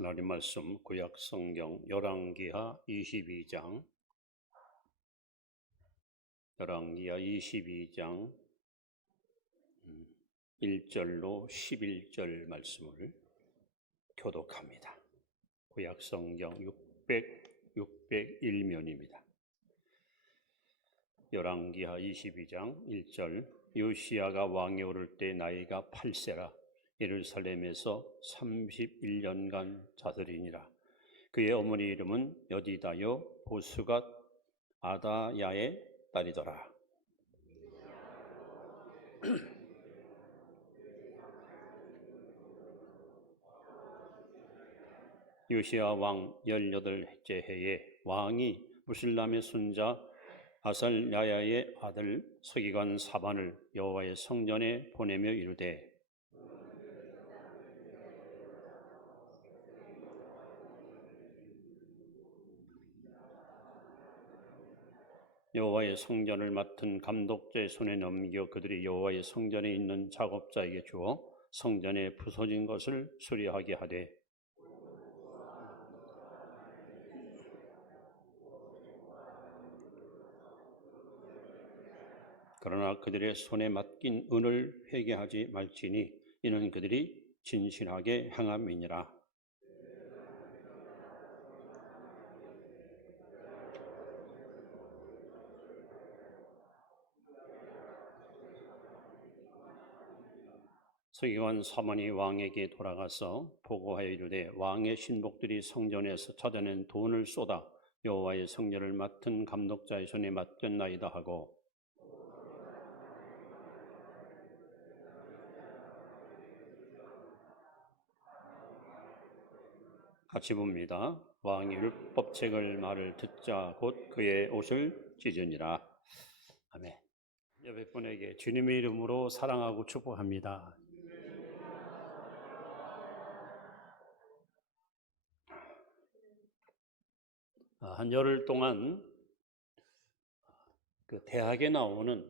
하나님 말씀 구약 성경 열왕기하 22장 1절로 11절 말씀을 교독합니다. 구약 성경 601면입니다. 열왕기하 22장 1절 요시야가 왕에 오를 때 나이가 8세라 예루살렘에서 31년간 자들이니라. 그의 어머니 이름은 여디다요 보스갓 아다야의 딸이더라. 요시야 왕 18째 해에 왕이 무실람의 손자 아살야야의 아들 서기관 사반을 여호와의 성전에 보내며 이르되 여호와의 성전을 맡은 감독자의 손에 넘겨 그들이 여호와의 성전에 있는 작업자에게 주어 성전에 부서진 것을 수리하게 하되 그러나 그들의 손에 맡긴 은을 회개하지 말지니 이는 그들이 진실하게 행함이니라. 서기관 사만이 왕에게 돌아가서 보고하여 이르되 왕의 신복들이 성전에서 찾아낸 돈을 쏟아 여호와의 성전을 맡은 감독자의 손에 맡겼나이다 하고 같이 봅니다. 왕이 율법책을 말을 듣자 곧 그의 옷을 찢으니라. 아멘. 옆에 분에게 주님의 이름으로 사랑하고 축복합니다. 한 열흘 동안 그 대학에 나오는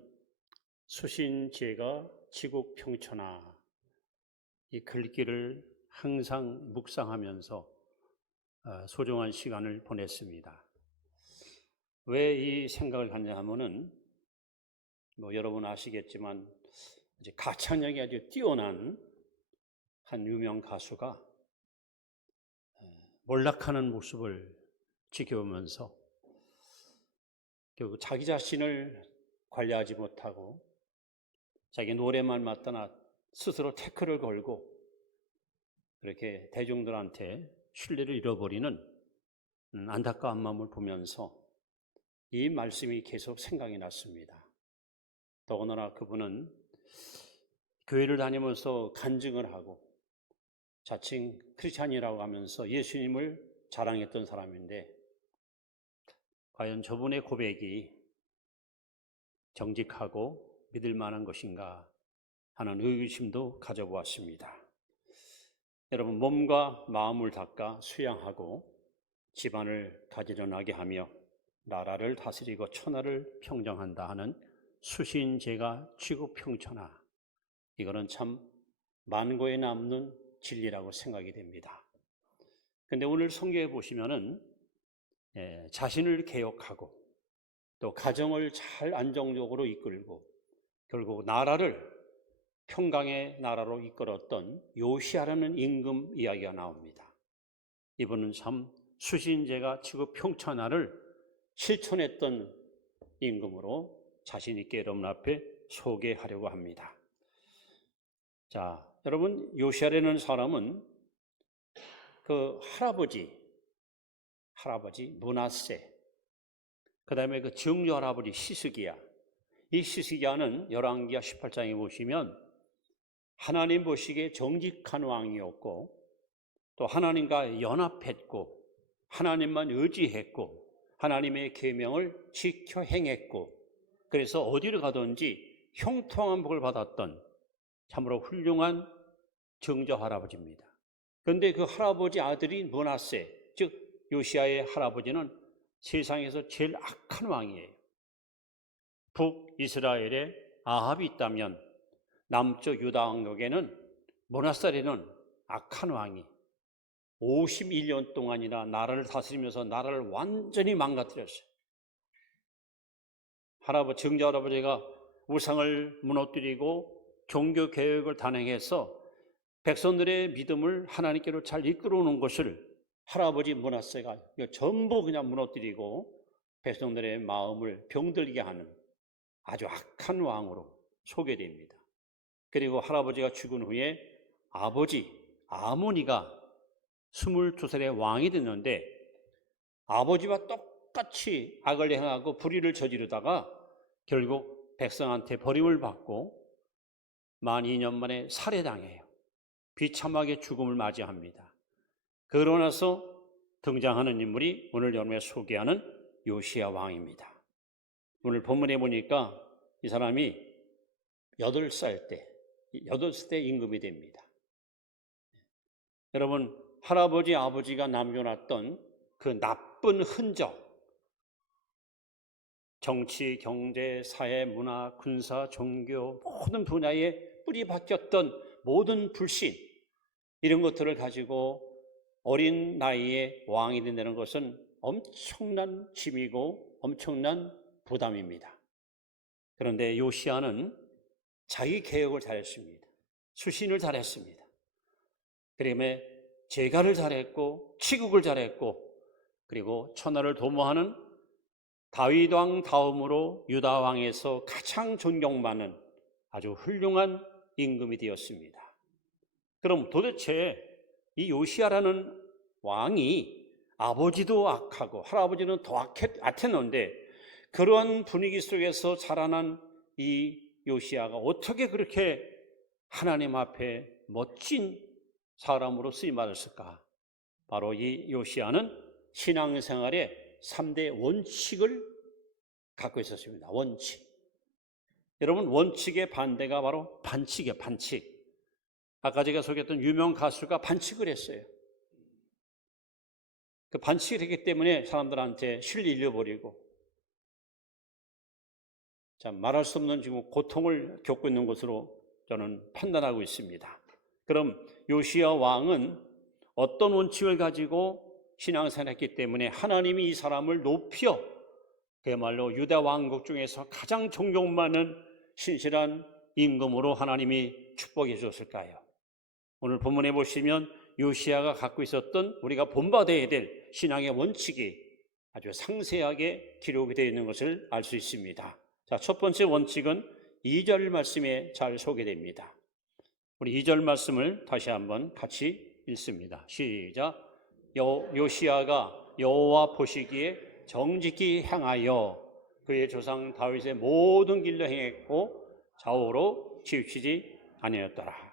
수신제가 지국 평천하 이 글귀를 항상 묵상하면서 소중한 시간을 보냈습니다. 왜 이 생각을 하냐 하면은 여러분 아시겠지만 이제 가창력이 아주 뛰어난 한 유명 가수가 몰락하는 모습을 지켜보면서 결국 자기 자신을 관리하지 못하고 자기 노래만 맡다나 스스로 태클을 걸고 그렇게 대중들한테 신뢰를 잃어버리는 안타까운 마음을 보면서 이 말씀이 계속 생각이 났습니다. 더군다나 그분은 교회를 다니면서 간증을 하고 자칭 크리스찬이라고 하면서 예수님을 자랑했던 사람인데 과연 저분의 고백이 정직하고 믿을 만한 것인가 하는 의구심도 가져보았습니다. 여러분, 몸과 마음을 닦아 수양하고 집안을 가지런하게 하며 나라를 다스리고 천하를 평정한다 하는 수신제가 지국평천하, 이거는 참 만고에 남는 진리라고 생각이 됩니다. 그런데 오늘 성경에 보시면은 자신을 개혁하고 또 가정을 잘 안정적으로 이끌고 결국 나라를 평강의 나라로 이끌었던 요시야라는 임금 이야기가 나옵니다. 이분은 참 수신제가 지국 평천하를 실천했던 임금으로 자신 있게 여러분 앞에 소개하려고 합니다. 자, 여러분, 요시야라는 사람은 그 할아버지 므낫세, 그 다음에 그 증조 할아버지 시스기야, 이 시스기야는 열왕기하 18장에 보시면 하나님 보시기에 정직한 왕이었고 또 하나님과 연합했고 하나님만 의지했고 하나님의 계명을 지켜 행했고 그래서 어디를 가든지 형통한 복을 받았던 참으로 훌륭한 증조 할아버지입니다. 그런데 그 할아버지 아들이 므낫세, 즉 요시야의 할아버지는 세상에서 제일 악한 왕이에요. 북이스라엘에 아합이 있다면 남쪽 유다 왕국에는 므낫세라는 악한 왕이 51년 동안이나 나라를 다스리면서 나라를 완전히 망가뜨렸어요. 증조 할아버지가 우상을 무너뜨리고 종교 개혁을 단행해서 백성들의 믿음을 하나님께로 잘 이끌어오는 것을 할아버지 문하세가 전부 그냥 무너뜨리고 백성들의 마음을 병들게 하는 아주 악한 왕으로 소개됩니다. 그리고 할아버지가 죽은 후에 아버지 아모니가 22살의 왕이 됐는데 아버지와 똑같이 악을 행하고 불의를 저지르다가 결국 백성한테 버림을 받고 만 2년 만에 살해당해요. 비참하게 죽음을 맞이합니다. 그러고 나서 등장하는 인물이 오늘 여러분에 소개하는 요시야 왕입니다. 오늘 본문에 보니까 이 사람이 8살 때 임금이 됩니다. 여러분, 할아버지, 아버지가 남겨놨던 그 나쁜 흔적, 정치, 경제, 사회, 문화, 군사, 종교 모든 분야에 뿌리 박혔던 모든 불신, 이런 것들을 가지고 어린 나이에 왕이 된다는 것은 엄청난 짐이고 엄청난 부담입니다. 그런데 요시야는 자기 개혁을 잘했습니다. 수신을 잘했습니다. 그다음에 제갈을 잘했고 치국을 잘했고, 그리고 천하를 도모하는 다윗 왕 다음으로 유다 왕에서 가장 존경받는 아주 훌륭한 임금이 되었습니다. 그럼 도대체 이 요시야라는 왕이 아버지도 악하고 할아버지는 더 악했는데 그러한 분위기 속에서 자라난 이 요시야가 어떻게 그렇게 하나님 앞에 멋진 사람으로 쓰임받았을까? 바로 이 요시야는 신앙생활의 3대 원칙을 갖고 있었습니다. 원칙. 여러분, 원칙의 반대가 바로 반칙이에요. 반칙. 아까 제가 소개했던 유명 가수가 반칙을 했어요. 그 반칙을 했기 때문에 사람들한테 신뢰 잃어버리고 말할 수 없는 지금 고통을 겪고 있는 것으로 저는 판단하고 있습니다. 그럼 요시야 왕은 어떤 원칙을 가지고 신앙생활했기 때문에 하나님이 이 사람을 높여 그야말로 유다 왕국 중에서 가장 존경받는 신실한 임금으로 하나님이 축복해 주셨을까요? 오늘 본문에 보시면 요시야가 갖고 있었던 우리가 본받아야 될 신앙의 원칙이 아주 상세하게 기록이 되어 있는 것을 알 수 있습니다. 자, 첫 번째 원칙은 2절 말씀에 잘 소개됩니다. 우리 2절 말씀을 다시 한번 같이 읽습니다. 시작. 요시야가 여호와 보시기에 정직히 행하여 그의 조상 다윗의 모든 길로 행했고 좌우로 치우치지 아니었더라.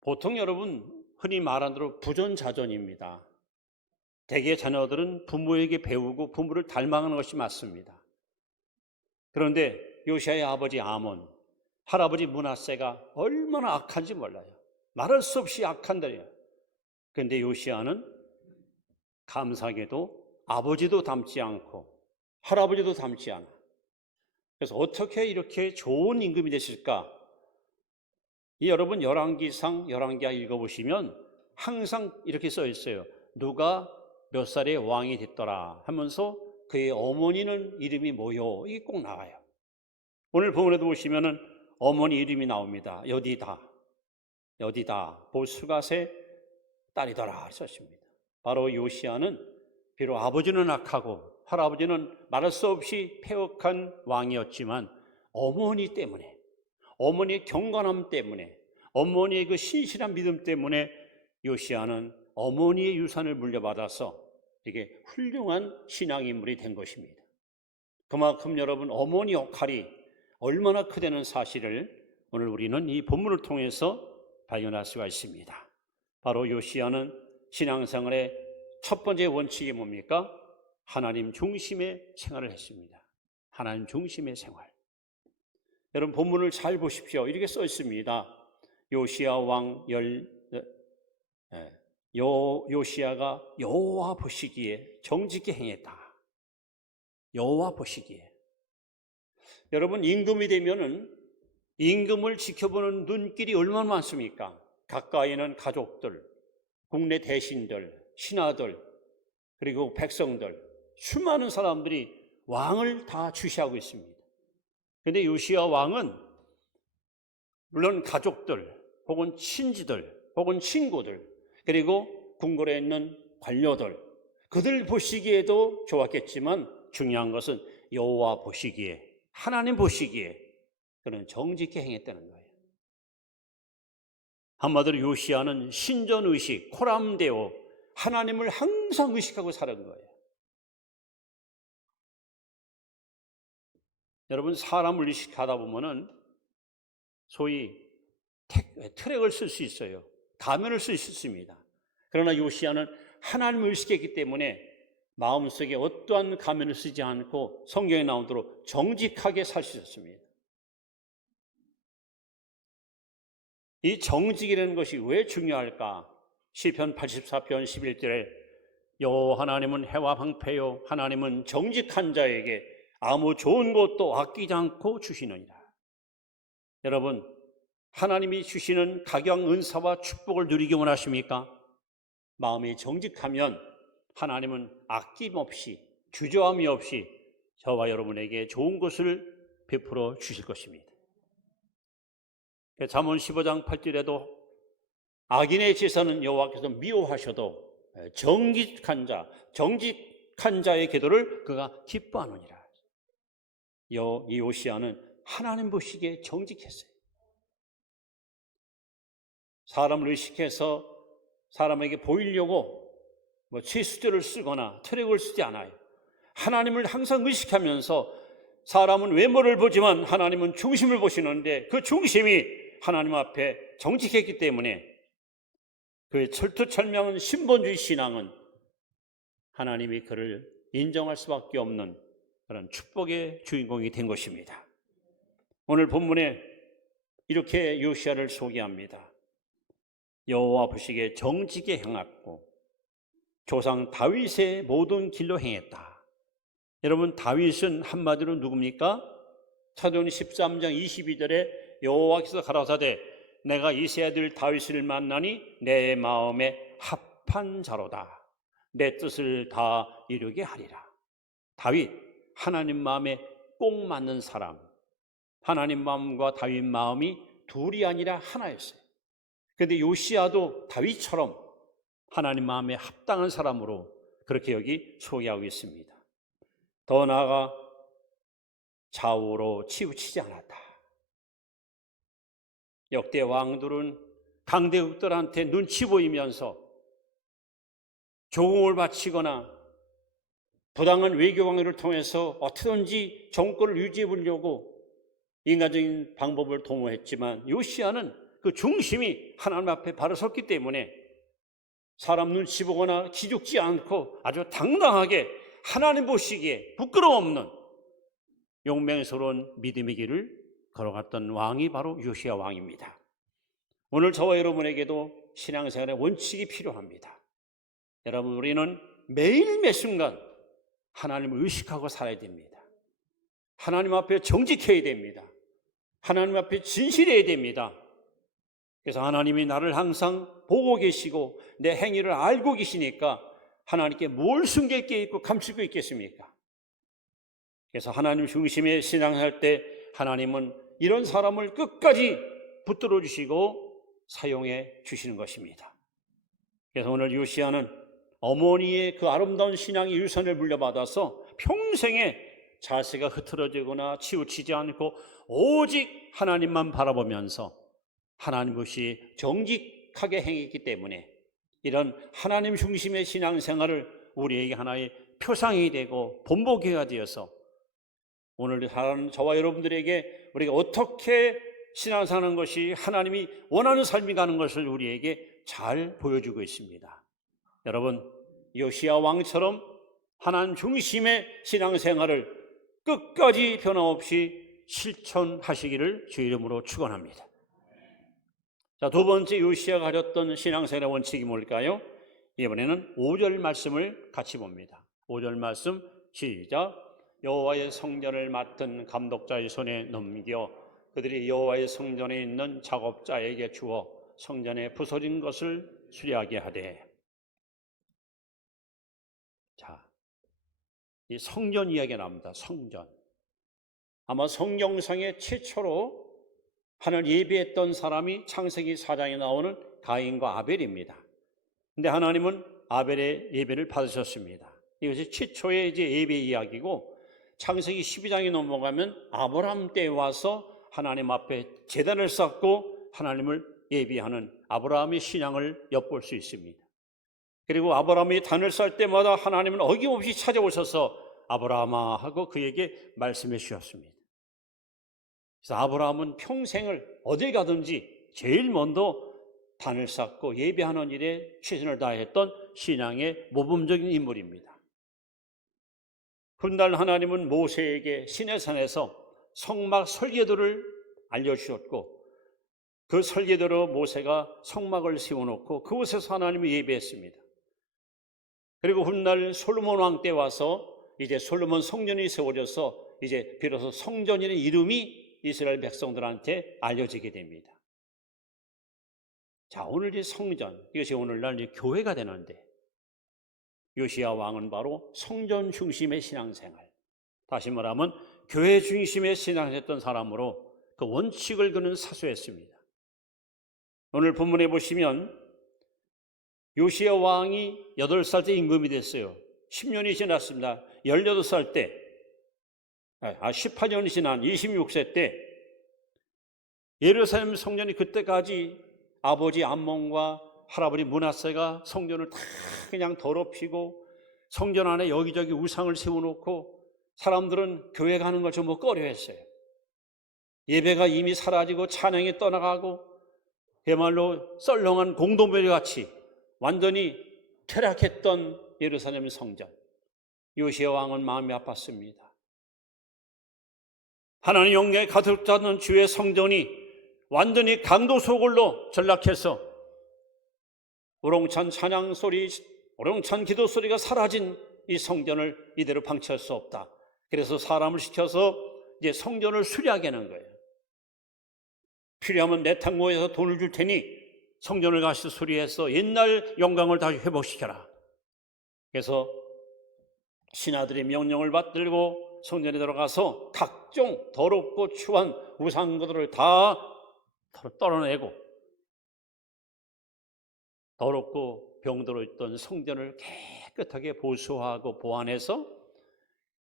보통 여러분 흔히 말하는 대로 부전자전입니다. 대개 자녀들은 부모에게 배우고 부모를 닮아가는 것이 맞습니다. 그런데 요시야의 아버지 아몬, 할아버지 므낫세가 얼마나 악한지 몰라요. 말할 수 없이 악한데요. 그런데 요시야는 감사하게도 아버지도 닮지 않고 할아버지도 닮지 않아. 그래서 어떻게 이렇게 좋은 임금이 되실까? 여러분 열왕기상, 열왕기하 읽어보시면 항상 이렇게 써 있어요. 누가 몇 살에 왕이 됐더라 하면서 그의 어머니는 이름이 뭐요? 이게 꼭 나와요. 오늘 본문에도 보시면은 어머니 이름이 나옵니다. 여디다 보스갓의 딸이더라 썼습니다. 바로 요시야는 비록 아버지는 악하고 할아버지는 말할 수 없이 패역한 왕이었지만 어머니 때문에, 어머니의 경건함 때문에, 어머니의 그 신실한 믿음 때문에 요시야는 어머니의 유산을 물려받아서 이게 훌륭한 신앙인물이 된 것입니다. 그만큼 여러분 어머니 역할이 얼마나 크다는 사실을 오늘 우리는 이 본문을 통해서 발견할 수가 있습니다. 바로 요시야는 신앙생활의 첫 번째 원칙이 뭡니까? 하나님 중심의 생활을 했습니다. 하나님 중심의 생활. 여러분 본문을 잘 보십시오. 이렇게 써 있습니다. 요시야 왕 요시야가 여호와 보시기에 정직히 행했다. 여호와 보시기에. 여러분 임금이 되면은 임금을 지켜보는 눈길이 얼마나 많습니까? 가까이 있는 가족들, 국내 대신들, 신하들, 그리고 백성들, 수많은 사람들이 왕을 다 주시하고 있습니다. 그런데 요시야 왕은 물론 가족들, 혹은 친지들, 혹은 친구들, 그리고 궁궐에 있는 관료들, 그들 보시기에도 좋았겠지만 중요한 것은 여호와 보시기에, 하나님 보시기에 그는 정직히 행했다는 거예요. 한마디로 요시야는 신전의식, 코람데오, 하나님을 항상 의식하고 살은 거예요. 여러분, 사람을 의식하다 보면은 소위 트랙을 쓸 수 있어요. 가면을 쓸 수 있습니다. 그러나 요시야는 하나님을 의식했기 때문에 마음속에 어떠한 가면을 쓰지 않고 성경에 나오도록 정직하게 살 수 있었습니다. 이 정직이라는 것이 왜 중요할까? 시편 84편 11절에 여호와 하나님은 해와 방패요 하나님은 정직한 자에게 아무 좋은 것도 아끼지 않고 주시느니라. 여러분, 하나님이 주시는 각양 은사와 축복을 누리기 원하십니까? 마음이 정직하면 하나님은 아낌없이, 주저함이 없이 저와 여러분에게 좋은 것을 베풀어 주실 것입니다. 잠언 15장 8절에도 악인의 제사는 여호와께서 미워하셔도 정직한 자의 기도를 그가 기뻐하느니라. 이 요시야는 하나님 보시기에 정직했어요. 사람을 의식해서 사람에게 보이려고 치수들을 쓰거나 트랙을 쓰지 않아요. 하나님을 항상 의식하면서 사람은 외모를 보지만 하나님은 중심을 보시는데 그 중심이 하나님 앞에 정직했기 때문에 그의 철두철미한 신본주의 신앙은 하나님이 그를 인정할 수밖에 없는 그런 축복의 주인공이 된 것입니다. 오늘 본문에 이렇게 요시야를 소개합니다. 여호와 보시기에 정직에 행했고 조상 다윗의 모든 길로 행했다. 여러분, 다윗은 한마디로 누굽니까? 사도행 13장 22절에 여호와께서 가라사대 내가 이새의 아들 다윗을 만나니 내 마음에 합한 자로다. 내 뜻을 다 이루게 하리라. 다윗, 하나님 마음에 꼭 맞는 사람. 하나님 마음과 다윗 마음이 둘이 아니라 하나였어요. 그런데 요시야도 다윗처럼 하나님 마음에 합당한 사람으로 그렇게 여기 소개하고 있습니다. 더 나아가 좌우로 치우치지 않았다. 역대 왕들은 강대국들한테 눈치 보이면서 조공을 바치거나 부당한 외교 방해를 통해서 어떻게든지 정권을 유지해 보려고 인간적인 방법을 도모했지만 요시야는 그 중심이 하나님 앞에 바로 섰기 때문에 사람 눈치 보거나 기죽지 않고 아주 당당하게 하나님 보시기에 부끄러움 없는 용맹스러운 믿음의 길을 걸어갔던 왕이 바로 요시야 왕입니다. 오늘 저와 여러분에게도 신앙생활의 원칙이 필요합니다. 여러분, 우리는 매일 매 순간 하나님을 의식하고 살아야 됩니다. 하나님 앞에 정직해야 됩니다. 하나님 앞에 진실해야 됩니다. 그래서 하나님이 나를 항상 보고 계시고 내 행위를 알고 계시니까 하나님께 뭘 숨길 게 있고 감출 게 있겠습니까? 그래서 하나님 중심의 신앙할 때 하나님은 이런 사람을 끝까지 붙들어 주시고 사용해 주시는 것입니다. 그래서 오늘 요시야는 어머니의 그 아름다운 신앙의 유산을 물려받아서 평생에 자세가 흐트러지거나 치우치지 않고 오직 하나님만 바라보면서 하나님 없이 정직하게 행했기 때문에 이런 하나님 중심의 신앙생활을 우리에게 하나의 표상이 되고 본보기가 되어서 오늘 사는 저와 여러분들에게 우리가 어떻게 신앙사는 것이 하나님이 원하는 삶이 가는 것을 우리에게 잘 보여주고 있습니다. 여러분, 요시야 왕처럼 하나님 중심의 신앙생활을 끝까지 변함없이 실천하시기를 주 이름으로 축원합니다. 자, 두 번째 요시야가 가졌던 신앙생활의 원칙이 뭘까요? 이번에는 5절 말씀을 같이 봅니다. 5절 말씀 시작. 여호와의 성전을 맡은 감독자의 손에 넘겨 그들이 여호와의 성전에 있는 작업자에게 주어 성전에 부서진 것을 수리하게 하되. 자, 이 성전 이야기가 나옵니다. 성전. 아마 성경상에 최초로 하나님을 예배했던 사람이 창세기 4장에 나오는 가인과 아벨입니다. 근데 하나님은 아벨의 예배를 받으셨습니다. 이것이 최초의 이제 예배 이야기고, 창세기 12장에 넘어가면 아브라함 때에 와서 하나님 앞에 제단을 쌓고 하나님을 예배하는 아브라함의 신앙을 엿볼 수 있습니다. 그리고 아브라함이 단을 쌓을 때마다 하나님은 어김없이 찾아오셔서 아브라함아 하고 그에게 말씀해 주셨습니다. 그래서 아브라함은 평생을 어딜 가든지 제일 먼저 단을 쌓고 예배하는 일에 최선을 다했던 신앙의 모범적인 인물입니다. 훗날 하나님은 모세에게 시내산에서 성막 설계도를 알려주셨고, 그 설계대로 모세가 성막을 세워놓고 그곳에서 하나님을 예배했습니다. 그리고 훗날 솔로몬 왕 때 와서 이제 솔로몬 성전이 세워져서 이제 비로소 성전이라는 이름이 이스라엘 백성들한테 알려지게 됩니다. 자, 오늘 이 성전, 이것이 오늘날 이 교회가 되는데, 요시야 왕은 바로 성전 중심의 신앙생활, 다시 말하면 교회 중심의 신앙했던 사람으로 그 원칙을 그는 사수했습니다. 오늘 본문에 보시면 요시야 왕이 8살 때 임금이 됐어요. 10년이 지났습니다. 18살 때, 18년이 지난 26세 때 예루살렘 성전이, 그때까지 아버지 암몬과 할아버지 므낫세가 성전을 다 그냥 더럽히고 성전 안에 여기저기 우상을 세워놓고 사람들은 교회 가는 걸 좀 꺼려했어요. 예배가 이미 사라지고 찬양이 떠나가고 그야말로 썰렁한 공동묘지같이 완전히 퇴락했던 예루살렘 성전. 요시야 왕은 마음이 아팠습니다. 하나님 영광에 가득 차는 주의 성전이 완전히 강도 소굴로 전락해서 우렁찬 찬양 소리, 우렁찬 기도 소리가 사라진 이 성전을 이대로 방치할 수 없다. 그래서 사람을 시켜서 이제 성전을 수리하게 하는 거예요. 필요하면 내 탕고에서 돈을 줄 테니 성전을 다시 수리해서 옛날 영광을 다시 회복시켜라. 그래서 신하들이 명령을 받들고 성전에 들어가서 각종 더럽고 추한 우상들을 다 떨어내고 더럽고 병들어 있던 성전을 깨끗하게 보수하고 보완해서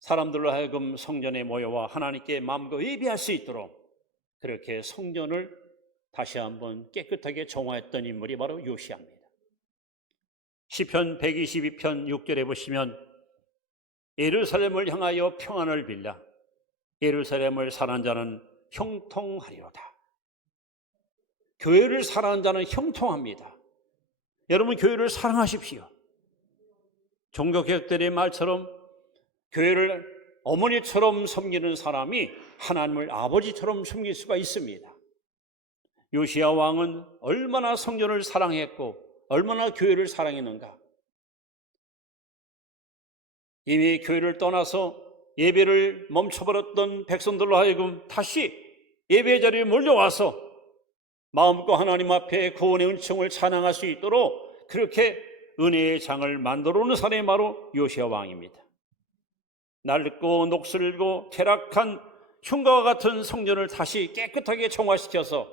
사람들로 하여금 성전에 모여와 하나님께 마음과 예배할 수 있도록 그렇게 성전을 다시 한번 깨끗하게 정화했던 인물이 바로 요시야입니다. 시편 122편 6절에 보시면 예루살렘을 향하여 평안을 빌라 예루살렘을 사랑하는 자는 형통하리로다. 교회를 사랑하는 자는 형통합니다. 여러분, 교회를 사랑하십시오. 종교개혁들의 말처럼 교회를 어머니처럼 섬기는 사람이 하나님을 아버지처럼 섬길 수가 있습니다. 요시야 왕은 얼마나 성전을 사랑했고 얼마나 교회를 사랑했는가. 이미 교회를 떠나서 예배를 멈춰버렸던 백성들로 하여금 다시 예배 자리에 몰려와서 마음과 하나님 앞에 구원의 은총을 찬양할 수 있도록 그렇게 은혜의 장을 만들어 놓은 사람이 바로 요시야 왕입니다. 낡고 녹슬고 퇴락한 흉가와 같은 성전을 다시 깨끗하게 정화시켜서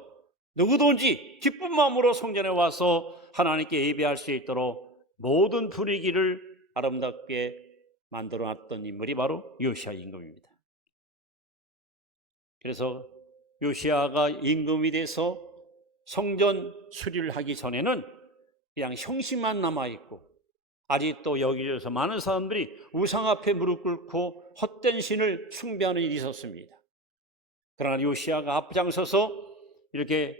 누구든지 기쁜 마음으로 성전에 와서 하나님께 예배할 수 있도록 모든 분위기를 아름답게 만들어놨던 인물이 바로 요시야 임금입니다. 그래서 요시야가 임금이 돼서 성전 수리를 하기 전에는 그냥 형식만 남아있고 아직도 여기저기서 많은 사람들이 우상 앞에 무릎 꿇고 헛된 신을 숭배하는 일이 있었습니다. 그러나 요시야가 앞장서서 이렇게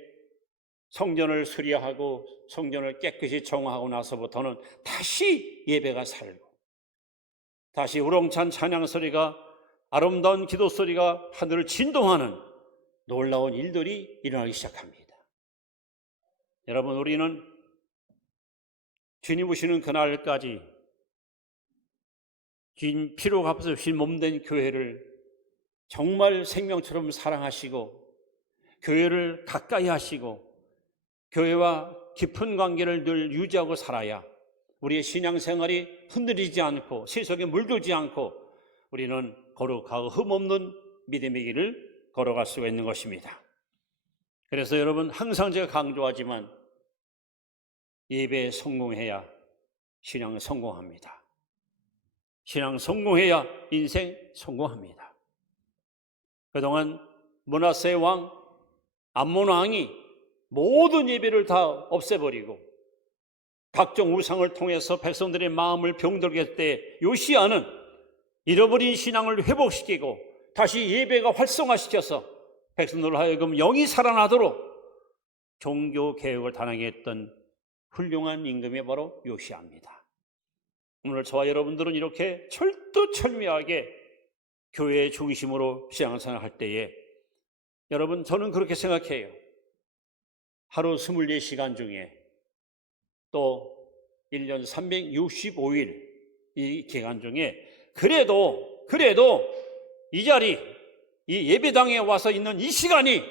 성전을 수리하고 성전을 깨끗이 정화하고 나서부터는 다시 예배가 살고 다시 우렁찬 찬양 소리가 아름다운 기도 소리가 하늘을 진동하는 놀라운 일들이 일어나기 시작합니다. 여러분, 우리는 주님 오시는 그날까지 긴 피로 갚아서 신 몸된 교회를 정말 생명처럼 사랑하시고 교회를 가까이 하시고 교회와 깊은 관계를 늘 유지하고 살아야 우리의 신앙생활이 흔들리지 않고 세속에 물들지 않고 우리는 거룩하고 흠없는 믿음의 길을 걸어갈 수가 있는 것입니다. 그래서 여러분, 항상 제가 강조하지만 예배에 성공해야 신앙 성공합니다. 신앙 성공해야 인생 성공합니다. 그동안 므낫세 왕, 암몬 왕이 모든 예배를 다 없애버리고 각종 우상을 통해서 백성들의 마음을 병들게 할 때 요시야는 잃어버린 신앙을 회복시키고 다시 예배가 활성화시켜서 백성들을 하여금 영이 살아나도록 종교 개혁을 단행해 했던 훌륭한 임금이 바로 요시야입니다. 오늘 저와 여러분들은 이렇게 철두철미하게 교회의 중심으로 신앙생활 할 때에 여러분, 저는 그렇게 생각해요. 하루 24시간 중에 또 1년 365일 이 기간 중에 그래도 이 자리, 이 예배당에 와서 있는 이 시간이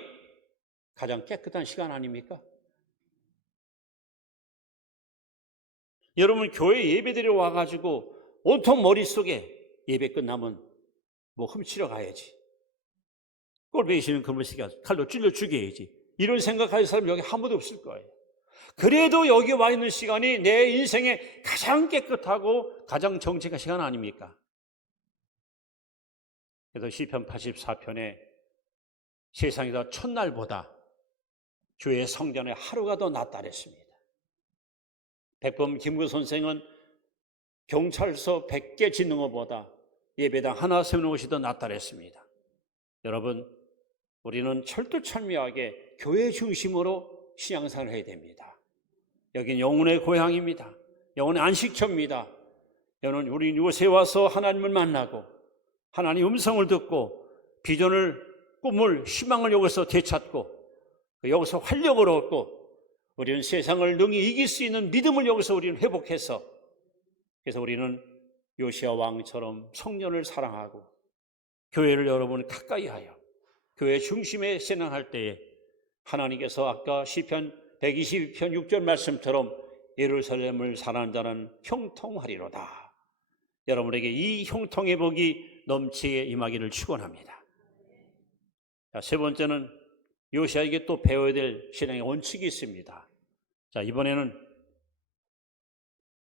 가장 깨끗한 시간 아닙니까? 여러분, 교회 예배드리러 와가지고 온통 머릿속에 예배 끝나면 뭐 훔치러 가야지, 꼴배기 싫은 그물 시켜 칼로 찔러 죽여야지, 이런 생각하는 사람 여기 아무도 없을 거예요. 그래도 여기 와 있는 시간이 내 인생에 가장 깨끗하고 가장 정직한 시간 아닙니까? 그래서 시편 84편에 세상에서 첫날보다 주의 성전에 하루가 더 낫다 그랬습니다. 백범 김구 선생은 경찰서 100개 짓는 것보다 예배당 하나 세우는 것이 더 낫다 그랬습니다. 여러분, 우리는 철두철미하게 교회 중심으로 신앙생활을 해야 됩니다. 여긴 영혼의 고향입니다. 영혼의 안식처입니다. 여러분, 우리 이곳에 와서 하나님을 만나고 하나님의 음성을 듣고 비전을, 꿈을, 희망을 여기서 되찾고 여기서 활력을 얻고 우리는 세상을 능히 이길 수 있는 믿음을 여기서 우리는 회복해서, 그래서 우리는 요시야 왕처럼 성전을 사랑하고 교회를 여러분 가까이 하여 교회 중심에 신앙할 때에 하나님께서 아까 시편 122편 6절 말씀처럼 예루살렘을 사랑하는 자는 형통하리로다. 여러분에게 이 형통의 복이 넘치게 임하기를 축원합니다. 자, 세 번째는 요시야에게 또 배워야 될 신앙의 원칙이 있습니다. 자, 이번에는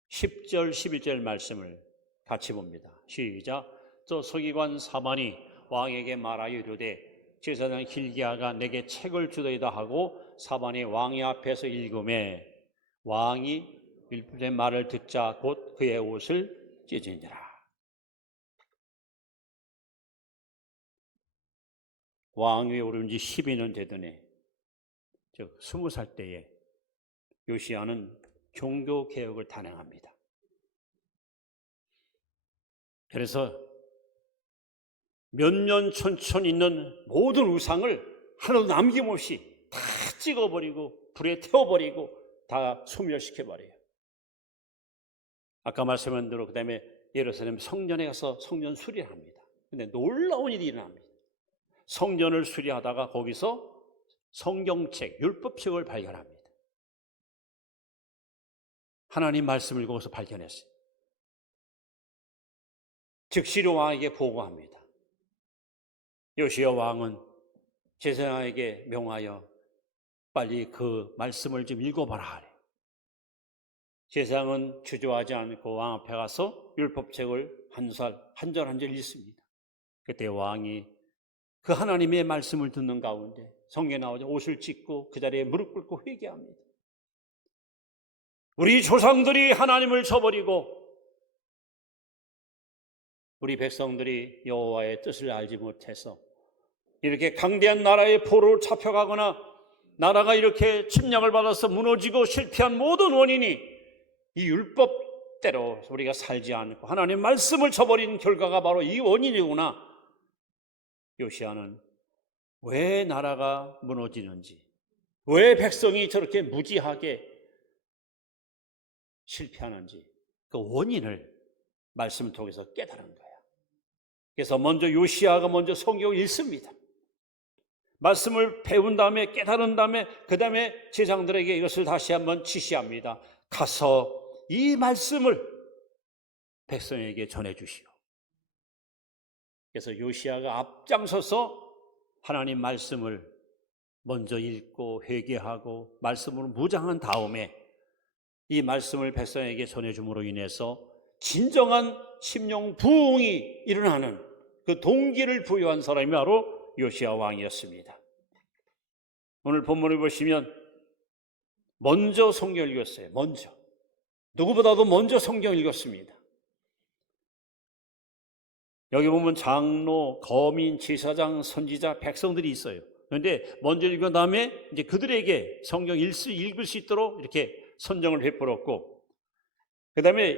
10절 11절 말씀을 같이 봅니다. 시작. 저 서기관 사만이 왕에게 말하여 이르되 제사장 hil기야가 내게 책을 주더이다 하고 사만이 왕의 앞에서 읽음에 왕이 율법의 말을 듣자 곧 그의 옷을 찢으니라. 왕위에 오른 지 12년 되더니 즉 20살 때에 요시야는 종교개혁을 단행합니다. 그래서 몇 년 천천 있는 모든 우상을 하나도 남김없이 다 찍어버리고 불에 태워버리고 다 소멸시켜버려요. 아까 말씀한 대로 그 다음에 예루살렘 성전에 가서 성전 수리를 합니다. 근데 놀라운 일이 일어납니다. 성전을 수리하다가 거기서 성경책, 율법책을 발견합니다. 하나님 말씀을 거기서 발견했어요. 즉시 왕에게 보고합니다. 요시야 왕은 제사장에게 명하여 빨리 그 말씀을 좀 읽어봐라 하래. 제사장은 주저하지 않고 왕 앞에 가서 율법책을 한 절 한 절 읽습니다. 그때 왕이 그 하나님의 말씀을 듣는 가운데 성경에 나오자 옷을 찢고 그 자리에 무릎 꿇고 회개합니다. 우리 조상들이 하나님을 저버리고 우리 백성들이 여호와의 뜻을 알지 못해서 이렇게 강대한 나라의 포로로 잡혀가거나 나라가 이렇게 침략을 받아서 무너지고 실패한 모든 원인이 이 율법대로 우리가 살지 않고 하나님의 말씀을 저버린 결과가 바로 이 원인이구나. 요시야는 왜 나라가 무너지는지, 왜 백성이 저렇게 무지하게 실패하는지 그 원인을 말씀을 통해서 깨달은 거예요. 그래서 먼저 요시야가 먼저 성경을 읽습니다. 말씀을 배운 다음에 깨달은 다음에 그 다음에 제장들에게 이것을 다시 한번 지시합니다. 가서 이 말씀을 백성에게 전해주시오. 그래서 요시야가 앞장서서 하나님 말씀을 먼저 읽고 회개하고 말씀으로 무장한 다음에 이 말씀을 백성에게 전해줌으로 인해서 진정한 심령 부흥이 일어나는 그 동기를 부여한 사람이 바로 요시야 왕이었습니다. 오늘 본문을 보시면 먼저 성경을 읽었어요. 먼저. 누구보다도 먼저 성경을 읽었습니다. 여기 보면 장로, 거민, 제사장, 선지자, 백성들이 있어요. 그런데 먼저 읽은 다음에 이제 그들에게 성경 읽을 수 있도록 이렇게 선정을 베풀었고, 그 다음에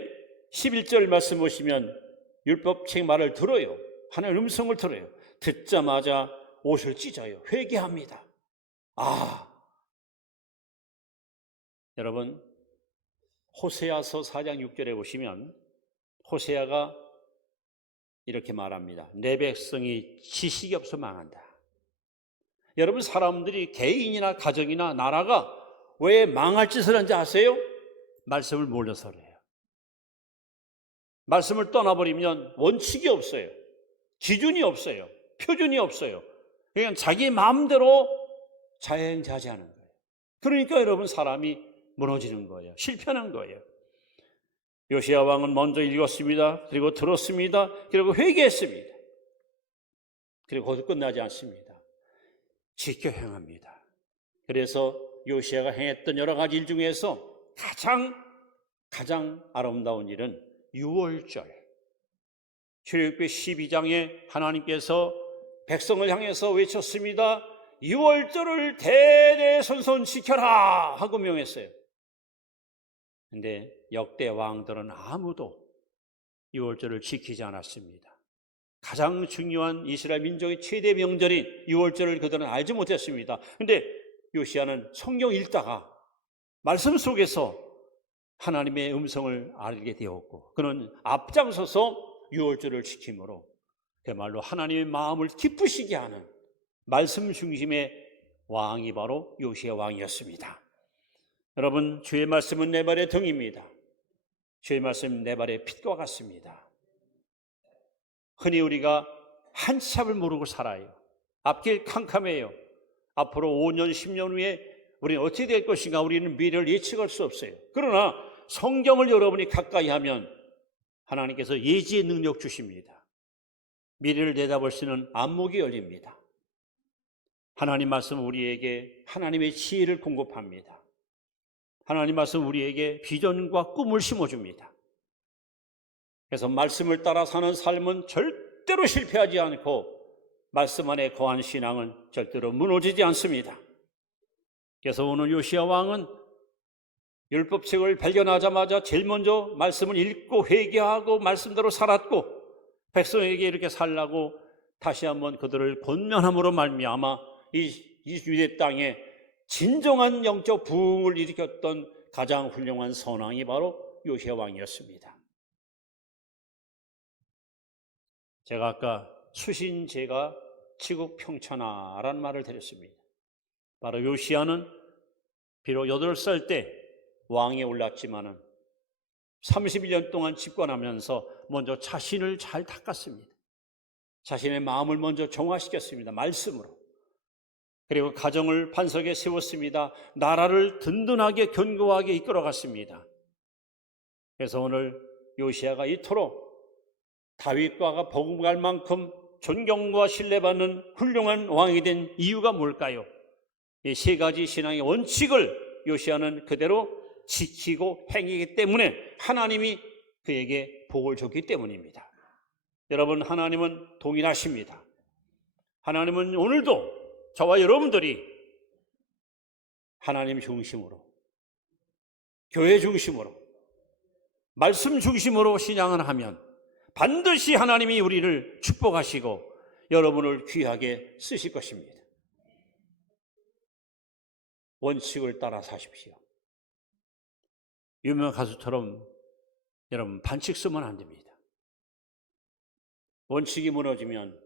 11절 말씀 보시면 율법책 말을 들어요. 하나님의 음성을 들어요. 듣자마자 옷을 찢어요. 회개합니다. 여러분, 호세아서 4장 6절에 보시면 호세아가 이렇게 말합니다. 내 백성이 지식이 없어 망한다. 여러분, 사람들이 개인이나 가정이나 나라가 왜 망할 짓을 하는지 아세요? 말씀을 몰라서 그래요. 말씀을 떠나버리면 원칙이 없어요. 기준이 없어요. 표준이 없어요. 그냥 자기 마음대로 자행자재하는 거예요. 그러니까 여러분, 사람이 무너지는 거예요. 실패하는 거예요. 요시야 왕은 먼저 읽었습니다. 그리고 들었습니다. 그리고 회개했습니다. 그리고 거기서 끝나지 않습니다. 지켜 행합니다. 그래서 요시야가 행했던 여러 가지 일 중에서 가장 아름다운 일은 유월절. 출애굽기 12장에 하나님께서 백성을 향해서 외쳤습니다. 유월절을 대대손손 지켜라 하고 명했어요. 그런데 역대 왕들은 아무도 유월절을 지키지 않았습니다. 가장 중요한 이스라엘 민족의 최대 명절인 유월절을 그들은 알지 못했습니다. 그런데 요시야는 성경 읽다가 말씀 속에서 하나님의 음성을 알게 되었고, 그는 앞장서서 유월절을 지킴으로 그야말로 하나님의 마음을 기쁘시게 하는 말씀 중심의 왕이 바로 요시야 왕이었습니다. 여러분, 주의 말씀은 내 발의 등입니다. 주의 말씀은 내 발의 빛과 같습니다. 흔히 우리가 한참을 모르고 살아요. 앞길 캄캄해요. 앞으로 5년, 10년 후에 우리는 어떻게 될 것인가, 우리는 미래를 예측할 수 없어요. 그러나 성경을 여러분이 가까이 하면 하나님께서 예지의 능력 주십니다. 미래를 내다볼 수 있는 안목이 열립니다. 하나님 말씀은 우리에게 하나님의 지혜를 공급합니다. 하나님 말씀은 우리에게 비전과 꿈을 심어줍니다. 그래서 말씀을 따라 사는 삶은 절대로 실패하지 않고 말씀 안에 거한 신앙은 절대로 무너지지 않습니다. 그래서 오늘 요시야 왕은 율법책을 발견하자마자 제일 먼저 말씀을 읽고 회개하고 말씀대로 살았고, 백성에게 이렇게 살라고 다시 한번 그들을 권면함으로 말미암아 이 유대 땅에 진정한 영적 부흥을 일으켰던 가장 훌륭한 선왕이 바로 요시야 왕이었습니다. 제가 아까 수신제가 치국평천하라는 말을 드렸습니다. 바로 요시야는 비록 8살 때 왕에 올랐지만은 31년 동안 집권하면서 먼저 자신을 잘 닦았습니다. 자신의 마음을 먼저 정화시켰습니다. 말씀으로. 그리고 가정을 반석에 세웠습니다. 나라를 든든하게 견고하게 이끌어갔습니다. 그래서 오늘 요시야가 이토록 다윗과가 버금갈 만큼 존경과 신뢰받는 훌륭한 왕이 된 이유가 뭘까요? 이 세 가지 신앙의 원칙을 요시야는 그대로 지키고 행하기 때문에 하나님이 그에게 복을 줬기 때문입니다. 여러분, 하나님은 동일하십니다. 하나님은 오늘도 저와 여러분들이 하나님 중심으로, 교회 중심으로, 말씀 중심으로 신앙을 하면 반드시 하나님이 우리를 축복하시고 여러분을 귀하게 쓰실 것입니다. 원칙을 따라 사십시오. 유명한 가수처럼 여러분 반칙 쓰면 안 됩니다. 원칙이 무너지면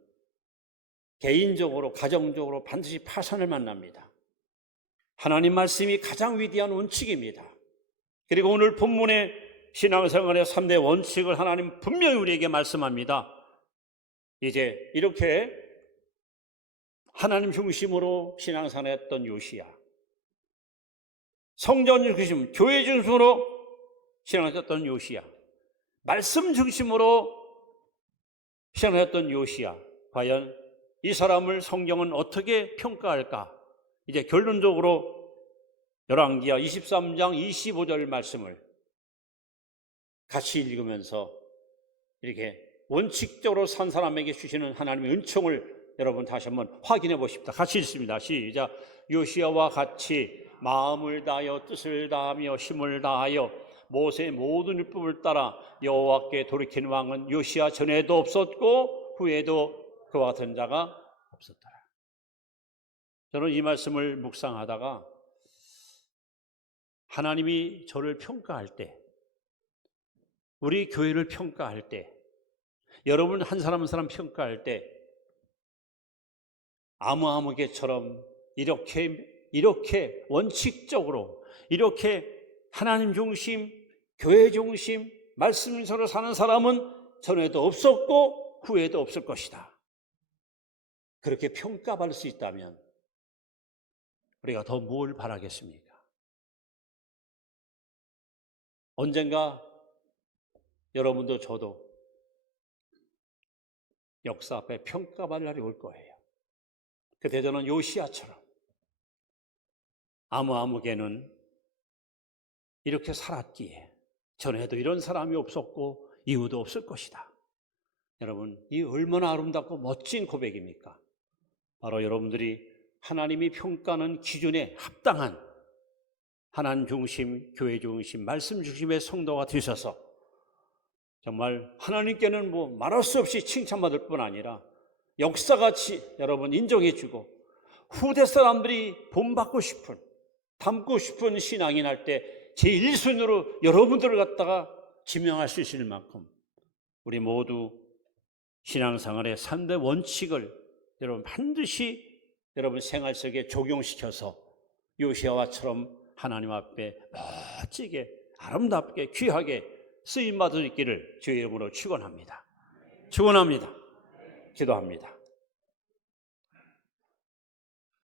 개인적으로, 가정적으로 반드시 파산을 만납니다. 하나님 말씀이 가장 위대한 원칙입니다. 그리고 오늘 본문의 신앙생활의 3대 원칙을 하나님 분명히 우리에게 말씀합니다. 이제 이렇게 하나님 중심으로 신앙생활했던 요시야, 성전 중심, 교회 중심으로 신앙했던 요시야, 말씀 중심으로 신앙했던 요시야, 과연 이 사람을 성경은 어떻게 평가할까? 이제 결론적으로 열왕기하 23장 25절 말씀을 같이 읽으면서 이렇게 원칙적으로 산 사람에게 주시는 하나님의 은총을 여러분 다시 한번 확인해 보십시다. 같이 읽습니다. 시작. 요시야와 같이 마음을 다하여 뜻을 다하며 힘을 다하여 모세의 모든 율법을 따라 여호와께 돌이킨 왕은 요시야 전에도 없었고 후에도 그와 같은 자가 없었더라. 저는 이 말씀을 묵상하다가 하나님이 저를 평가할 때, 우리 교회를 평가할 때, 여러분 한 사람 한 사람 평가할 때 아무개처럼 이렇게 원칙적으로 이렇게 하나님 중심, 교회 중심, 말씀 중심으로 사는 사람은 전에도 없었고 후에도 없을 것이다. 그렇게 평가받을 수 있다면 우리가 더 뭘 바라겠습니까? 언젠가 여러분도 저도 역사 앞에 평가받을 날이 올 거예요. 그때 저는 요시야처럼 아무개는 이렇게 살았기에 전에도 이런 사람이 없었고 이후도 없을 것이다. 여러분, 이 얼마나 아름답고 멋진 고백입니까? 바로 여러분들이 하나님이 평가하는 기준에 합당한 하나님 중심, 교회 중심, 말씀 중심의 성도가 되셔서 정말 하나님께는 말할 수 없이 칭찬받을 뿐 아니라 역사같이 여러분 인정해주고 후대 사람들이 본받고 싶은, 닮고 싶은 신앙이 날 때 제1순위로 여러분들을 갖다가 지명할 수 있을 만큼 우리 모두 신앙생활의 3대 원칙을 여러분 반드시 여러분 생활 속에 적용시켜서 요시야와처럼 하나님 앞에 멋지게 아름답게 귀하게 쓰임받을 있기를 주의 이름으로 축원합니다. 기도합니다.